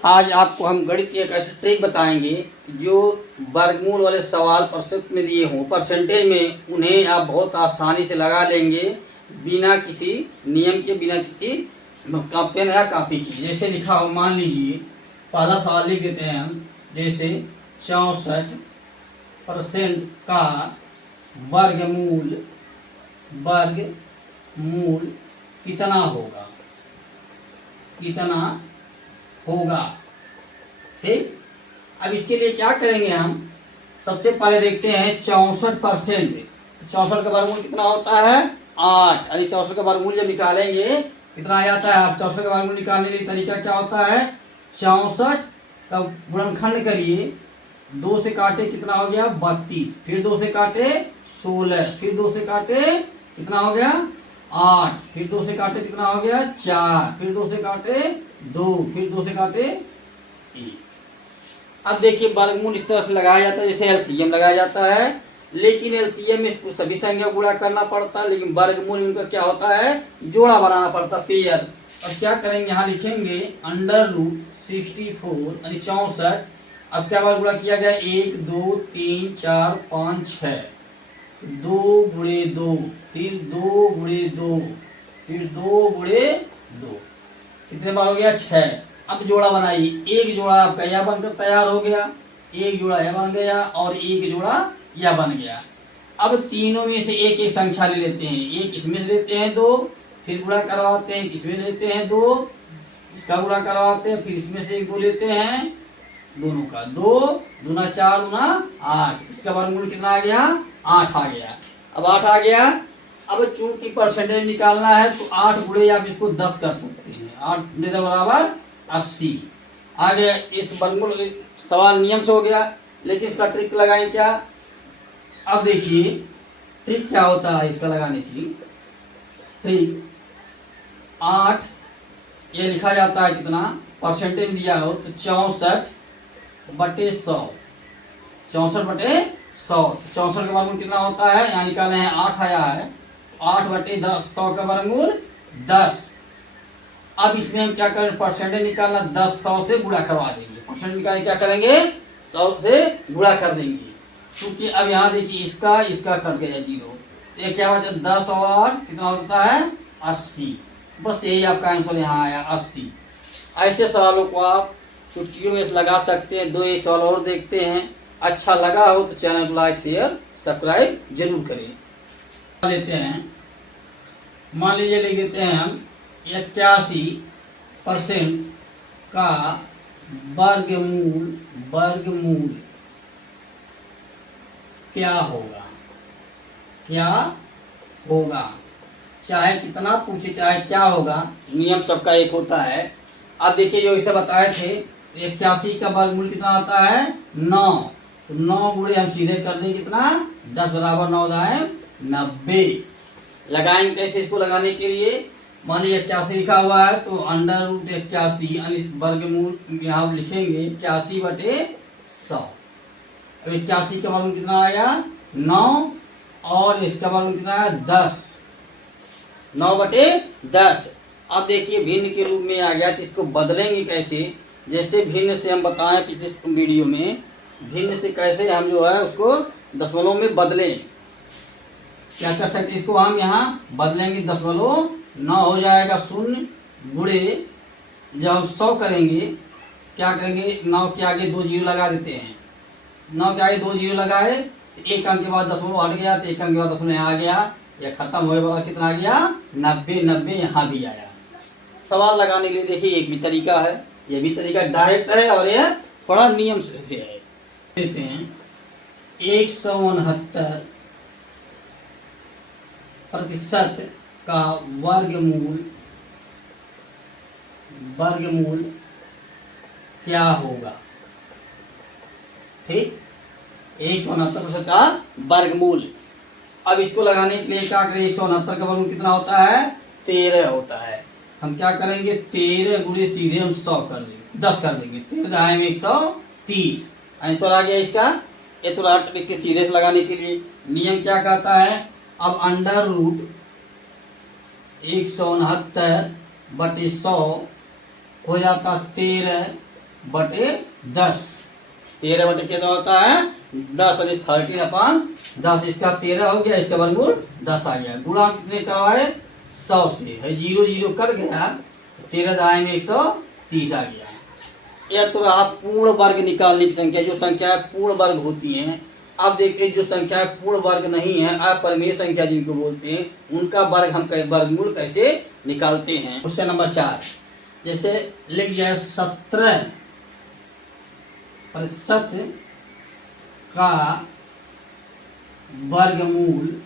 आज आपको हम गणित की एक ऐसी ट्रिक बताएंगे जो वर्गमूल वाले सवाल परसेंट में दिए हों, परसेंटेज में, उन्हें आप बहुत आसानी से लगा लेंगे बिना किसी नियम के, बिना किसी पेन या कापी के। जैसे लिखा हो, मान लीजिए पहला सवाल लिख देते हैं हम, जैसे 64% का वर्गमूल वर्गमूल कितना होगा, कितना होगा। ठीक, अब इसके लिए क्या करेंगे हम, सबसे पहले देखते हैं 64%। 64 का वर्गमूल कितना होता है, 8। अरे 64 का वर्गमूल जब निकालेंगे कितना आ जाता है। आप 64 का वर्गमूल निकालने के तरीका क्या होता है, 64 का गुणनखंड करिए, 2 से काटे कितना हो गया 32, फिर 2 से काटे 16, फिर 2 से काटे कितना हो गया 8, फिर 2 से काटे कितना हो गया 4, फिर 2 से काटे 2, फिर 2 से काटे 1। अब देखिए वर्गमूल इस तरह से लगाया जाता है जैसे एलसीएम लगाया जाता है, लेकिन एलसीएम में सभी संख्या गुणा करना पड़ता है, लेकिन वर्गमूल में उनका क्या होता है, जोड़ा बनाना पड़ता है, पेयर। अब क्या करेंगे, यहाँ लिखेंगे √64 यानी 64। अब क्या बार गुणा किया गया, 1 2 3 4 5 6, 2 गुणे 2, फिर 2 गुणे 2, फिर 2 गुणे 2, कितने बार हो गया 6। अब जोड़ा बनाइए, एक जोड़ा आपका यह बनकर तैयार हो गया, एक जोड़ा यह बन गया और एक जोड़ा यह बन गया। अब तीनों में से एक एक संख्या ले लेते हैं, एक इसमें से लेते हैं 2, फिर गुणा करवाते हैं, इसमें लेते हैं 2, इसका गुणा करवाते हैं, फिर इसमें से 1 2 लेते हैं, दोनों का 2 दूना 4 दूना 8, इसका वर्गमूल कितना आ गया 8 आ गया। अब 8 आ गया, अब चूंकि परसेंटेज निकालना है तो 8 गुणे आप इसको 10 कर सकते हैं, 8 गुणे 10 बराबर 80 आ गया। इस वर्गमूल सवाल नियम से हो गया, लेकिन इसका ट्रिक लगाएं क्या। अब देखिए ट्रिक क्या होता है इसका लगाने की। ट्रिक 8 ये लिखा जाता है कितना, परसेंटेज दिया हो तो 64/100, 64/100। 64 का वर्गमूल कितना होता है, यहाँ निकाले हैं 8 आया है, 8/100 का वर्गमूल 10। अब इसमें हम क्या करें, परसेंटेज निकालना, 10 100 से गुणा करवा देंगे, परसेंटेज निकालने क्या करेंगे 100 से गुणा कर देंगे, क्योंकि अब यहाँ देखिए इसका इसका कट गया 0, ये क्या बचा 10 और 8 कितना होता है 80। बस यही आपका आंसर यहाँ आया 80। ऐसे सवालों को आप चुटकियों में लगा सकते हैं। 2 एक सवाल और देखते हैं, अच्छा लगा हो तो चैनल को लाइक शेयर सब्सक्राइब जरूर करें। लेते हैं, मान लीजिए लिख देते हैं हम 81% का वर्गमूल क्या होगा, क्या होगा। चाहे कितना पूछे चाहे क्या होगा, नियम सबका एक होता है। अब देखिए जो इसे बताए थे, 81 का वर्गमूल कितना आता है 9, तो 9 गुणे हम सीधे कर देंगे कितना 10 बराबर 9 दाएं 90। लगाएंगे कैसे इसको, लगाने के लिए मान लीजिए 81 लिखा हुआ है तो √81 यानी वर्गमूल यहाँ लिखेंगे 81/100। अब 81 का वर्गमूल कितना आया 9 और इसका वर्गमूल कितना आया 10, 9/10। अब देखिए भिन्न के रूप में आ गया, तो इसको बदलेंगे कैसे। जैसे भिन्न से हम बताएं पिछले वीडियो में, भिन्न से कैसे हम जो है उसको दशमलव में बदलें। क्या कर सकते हैं, इसको हम यहाँ बदलेंगे, दशमलव 9 हो जाएगा 0 गुणे, जब हम 100 करेंगे क्या करेंगे, 9 के आगे 2 जीरो लगा देते हैं, 9 के आगे 2 जीरो लगाए तो एक अंक के बाद दशमलव हट गया, तो एक अंक के बाद दशमलव यहाँ आ गया, यह खत्म होने वाला कितना आ गया 90, 90 यहाँ भी आया। सवाल लगाने के लिए देखिए एक भी तरीका है, यह भी तरीका डायरेक्ट है और यह थोड़ा नियम से है। देते हैं 169% का वर्गमूल क्या होगा। ठीक, 169% का वर्गमूल। अब इसको लगाने के लिए क्या करें, 169 का वर्गमूल कितना होता है 13 होता है। हम क्या करेंगे 13 गुणे सीधे हम 100 कर देंगे, 10 कर देंगे, 13 दाएं में 130 आंसर आ गया इसका। ये थोड़ा ट्रिक के सीधे से लगाने के लिए नियम क्या कहता है, अब √169/100 हो जाता 13 13/10। 13 बटे कितना होता है 10, यानी 13/10। इसका 13 हो गया, इसका वर्गमूल 10 आ गया। गुणा कितने करवाए 100 से, है 0 0 कट गया, 13 दाएं में 130 आ गया। यह तो रहा पूर्ण वर्ग निकालने की संख्या, जो संख्या पूर्ण वर्ग होती हैं। अब देखते हैं जो संख्या पूर्ण वर्ग नहीं है, अपरिमेय संख्या जिनको बोलते हैं, उनका वर्ग हम वर्गमूल कैसे निकालते हैं। क्वेश्चन नंबर 4 जैसे लिख जाए 17% का वर्गमूल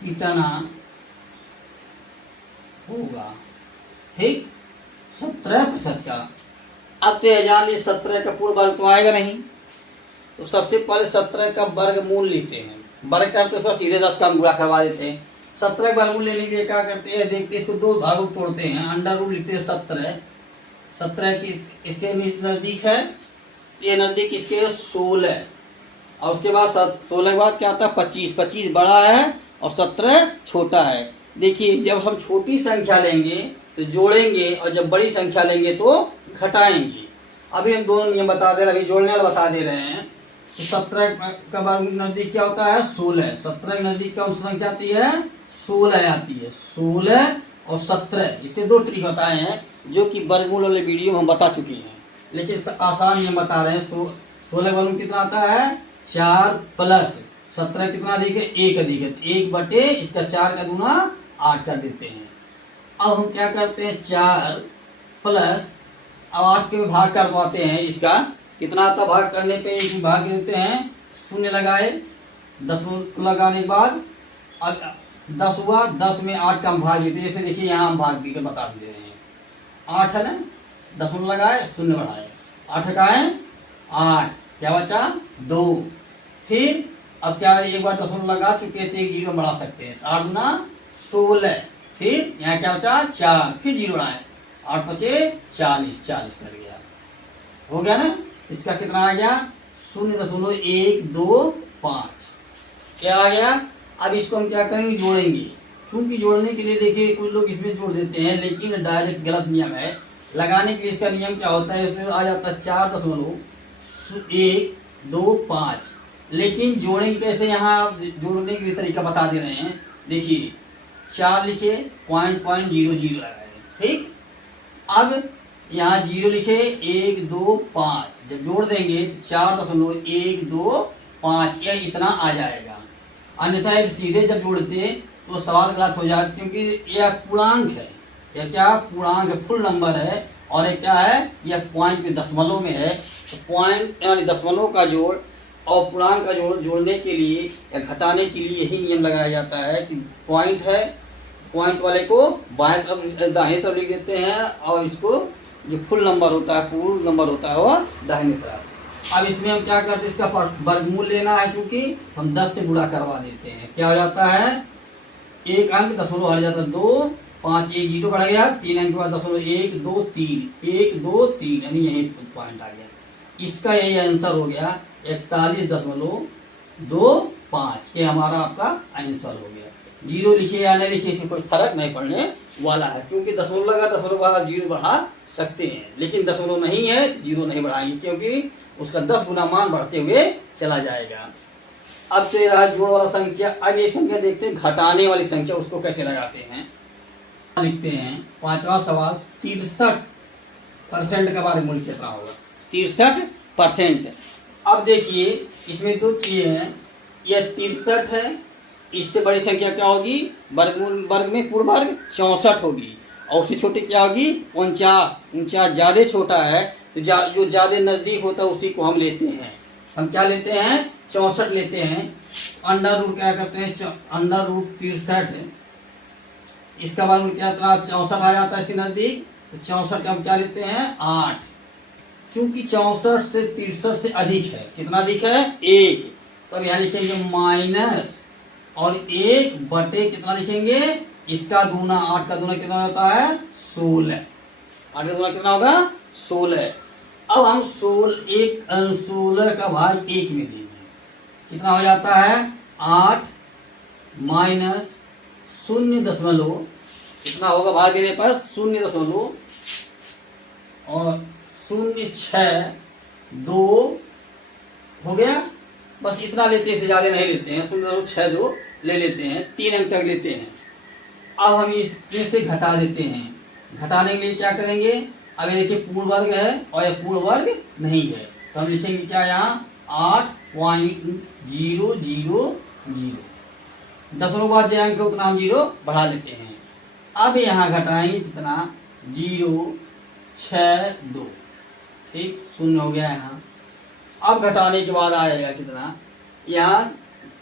कितना होगा। ठीक, 17% का। अब तो जान ली 17 का पूर्ण वर्ग तो आएगा नहीं, तो सबसे पहले 17 का वर्गमूल लेते हैं। वर्ग करते उसका सीधे 10 का हम गुणा करवा देते हैं। 17 का वर्गमूल लेने के लिए क्या करते हैं, देखते हैं इसको दो भागों में तोड़ते हैं। अंडर रूट लिखते हैं 17 की इसके नजदीक है, ये नजदीक इसके 16, और उसके बाद 16 के बाद क्या आता है 25। 25 बड़ा है और 17 छोटा है। देखिए जब हम छोटी संख्या लेंगे तो जोड़ेंगे, और जब बड़ी संख्या लेंगे तो घटाएंगे। अभी हम दोनों नियम बता दे रहे हैं, अभी जोड़ने वाला बता दे रहे हैं। तो 17 का नजदीक क्या होता है 16, 17 के नजदीक कौन सी संख्या आती है 16 आती है। 16 और 17 इसके दो ट्रिक बताए हैं, जो कि वर्गमूल वाले वीडियो हम बता चुके हैं, लेकिन आसान नियम बता रहे हैं। 16 का वर्गमूल कितना आता है 4 प्लस 17 कितना अधिक है 1 अधिक है, 1 बटे इसका 4 का दूना 8 कर देते हैं। अब हम क्या करते हैं 4 प्लस, अब 8 के भाग करवाते हैं। इसका कितना आता भाग करने पे, एक भाग देते हैं, शून्य लगाए, 10 लगाने के बाद अब 10 हुआ, 10 में 8 का हम भाग देते हैं। जैसे देखिए यहाँ हम भाग देकर बता दे रहे हैं। 8 है ना, 10 लगाए, शून्य बढ़ाए, 8 का है 8, क्या बचा 2। फिर अब क्या एक बार 10 लगा चुके थे, 1 जीरो बढ़ा सकते हैं, 8 गुना 16। फिर यहाँ क्या बचा 4, फिर जीरो बढ़ाए, 8 बचे 40, 40 कर गया, हो गया ना। इसका कितना आ गया 0.125, क्या आ गया। अब इसको हम क्या करेंगे जोड़ेंगे, क्योंकि जोड़ने के लिए देखिए कुछ लोग इसमें जोड़ देते हैं, लेकिन डायरेक्ट गलत नियम है। लगाने के लिए इसका नियम क्या होता है, इसमें आ जाता है 4.125, लेकिन जोड़ेंगे कैसे, यहाँ जोड़ने के तरीका बता दे रहे हैं। देखिए 4 लिखे, .00 लगाए, ठीक। अब यहाँ 0 लिखे, 1 2 5, जब जोड़ देंगे 4.125, या इतना आ जाएगा। अन्यथा यदि सीधे जब जोड़ते तो सवाल गलत हो जाता, क्योंकि यह पूर्णांक है, यह क्या पूर्णांक है, फुल नंबर है, और यह क्या है यह पॉइंट में दशमलव में है। तो पॉइंट यानी दशमलव का जोड़ और पूर्णांक का जोड़ जोड़ने के लिए या घटाने के लिए यही नियम लगाया जाता है कि पॉइंट है, पॉइंट वाले को बाएं तरफ दाहिने तरफ लिख देते हैं, और इसको जो फुल नंबर होता है, पूर्ण नंबर होता है, वो दाहिने तरफ। अब इसमें हम क्या करते हैं, इसका वर्गमूल लेना है, क्योंकि हम 10 से गुणा करवा देते हैं। क्या हो जाता है, एक अंक दशमलव हट जाता है 2, 5 1 जीरो बढ़ गया, 3 अंक के बाद दशमलव 1 2 3, 1 2 3, यानी यही पॉइंट आ गया। इसका यही आंसर हो गया 41.25, ये हमारा आपका आंसर हो गया। जीरो लिखिए या नहीं लिखिए इसमें कोई फर्क नहीं पड़ने वाला है, क्योंकि दशमलव लगा, दशमलव बाद जीरो बढ़ा सकते हैं, लेकिन दशमलव नहीं है जीरो नहीं बढ़ाएंगे, क्योंकि उसका 10 गुना मान बढ़ते हुए चला जाएगा। अब तो ये रहा जोड़ वाला संख्या। अब ये संख्या देखते हैं घटाने वाली संख्या, उसको कैसे लगाते हैं। लिखते हैं 5वां सवाल, 63% का वर्गमूल कितना होगा 63%। अब देखिए इसमें दो चीजें हैं, यह 63 है, इससे बड़ी संख्या क्या होगी वर्गमूल, वर्ग में पूर्ण वर्ग 64 होगी, और उससे छोटी क्या होगी 49। 49 ज़्यादा छोटा है, तो जो ज़्यादा नज़दीक होता है उसी को हम लेते हैं। हम क्या लेते हैं 64 लेते हैं। अंडर रूट क्या करते हैं, अंडर रूट 63, इसका वर्गमूल क्या 64 आ जाता है इसके नज़दीक, तो 64 का हम क्या लेते हैं 8। चूंकि 64 से 63 से अधिक है, कितना अधिक है 1, तो अब यहाँ लिखेंगे माइनस, और 1 बटे कितना लिखेंगे इसका दूना, 8 का दूना कितना होता है 16, 8 का दूना कितना होगा 16। अब हम 16 का भाग 1 में देंगे, कितना हो जाता है 8 माइनस 0 दशमलव, कितना होगा भाग देने पर 0.8 और 0.62 हो गया। बस इतना लेते हैं, इससे ज़्यादा नहीं लेते हैं, 0.62 ले लेते हैं, 3 अंक तक लेते हैं। अब हम इससे घटा देते हैं। घटाने के लिए क्या करेंगे, अब ये देखिए पूर्ण वर्ग है और ये पूर्ण वर्ग नहीं है, तो हम लिखेंगे क्या यहाँ 8.000। दशमलव बाद जो अंक उतना हम 0 बढ़ा लेते हैं। अब यहाँ घटाएंगे कितना 0.62, ठीक, 0 हो गया यहाँ। अब घटाने के बाद आएगा कितना, यहाँ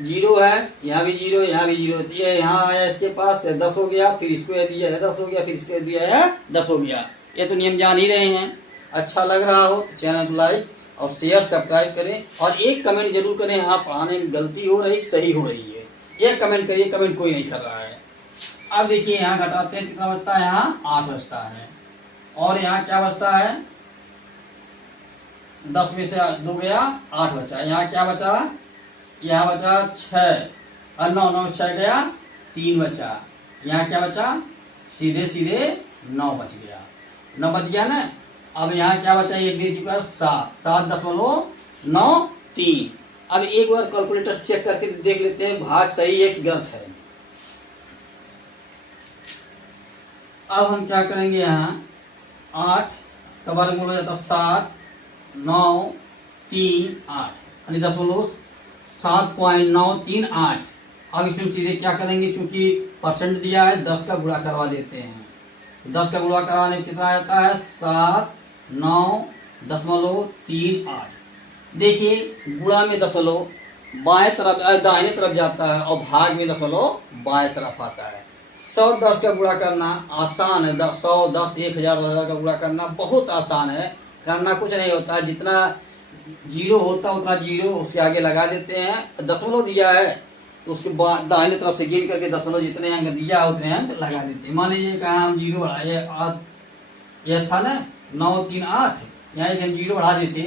0 है, यहाँ भी 0, यहाँ भी 0 होती है, यहाँ आया इसके पास 10 हो गया, फिर इसको दिया है 10 हो गया, फिर इसको दिया है 10 हो गया। ये तो नियम जान ही रहे हैं। अच्छा लग रहा हो तो चैनल को लाइक और शेयर सब्सक्राइब करें और एक कमेंट जरूर करें, हाँ पढ़ाने में गलती हो रही सही हो रही है, एक कमेंट करिए, कमेंट कोई नहीं कर रहा है। अब देखिए यहाँ घटाते हैं कितना बचता है, यहाँ 8 बचता है और यहाँ क्या बचता है 10 में से 2 गया 8 बचा, यहाँ क्या बचा, यहाँ बचा 6 और 9 6 गया 3 बचा, यहाँ क्या बचा सीधे सीधे 9 बच गया, 9 बच गया ना। अब यहाँ क्या बचा, एक दे चुका 7.93। अब एक बार कैलकुलेटर चेक करके देख लेते हैं भाग सही है कि गलत है। अब हम क्या करेंगे, यहाँ 8 का वर्गमूल हो जाता 7 9 3 8 यानी 7.938। अब इसमें सीधे क्या करेंगे, चूंकि परसेंट दिया है 10 का गुणा करवा देते हैं, 10 का गुणा करवाने में कितना आता है 7.938। देखिए गुणा में दशमलव बाएं तरफ दाहिने तरफ जाता है और भाग में दशमलव बाएं तरफ आता है। 100 10 का गुणा करना आसान है, 100 10 1000 10,000 का गुणा करना बहुत आसान है, करना कुछ नहीं होता, जितना 0 होता है उतना 0 उससे आगे लगा देते हैं। दशमलव दिया है तो उसके बाद दाहिने तरफ से गिन करके दशमलव जितने अंक दिया है उतने अंक लगा देते हैं। मान लीजिए कहाँ हम 0 बढ़ाए, यह था ना 9 3 8, यहाँ हम 0 बढ़ा देते,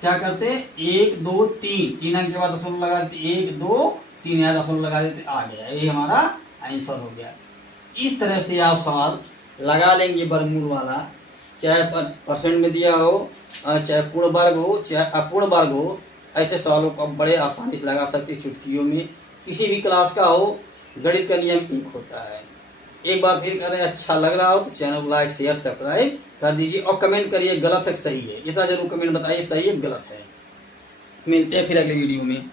क्या करते 1 2 3 अंक के बाद दशमलव लगा देते, 1 2 3 यहाँ दशमलव लगा देते, आ गया, ये हमारा आंसर हो गया। इस तरह से आप सवाल लगा लेंगे वर्गमूल वाला, चाहे परसेंट में दिया हो, चाहे पूर्ण वर्ग हो, चाहे अपूर्ण वर्ग हो, ऐसे सवालों को आप बड़े आसानी से लगा सकते हैं चुटकियों में। किसी भी क्लास का हो, गणित का नियम एक होता है। एक बार फिर करें, अच्छा लग रहा हो तो चैनल को लाइक शेयर सब्सक्राइब कर दीजिए और कमेंट करिए गलत है सही है, इतना जरूर कमेंट बताइए सही है गलत है। मिलते हैं फिर अगले वीडियो में।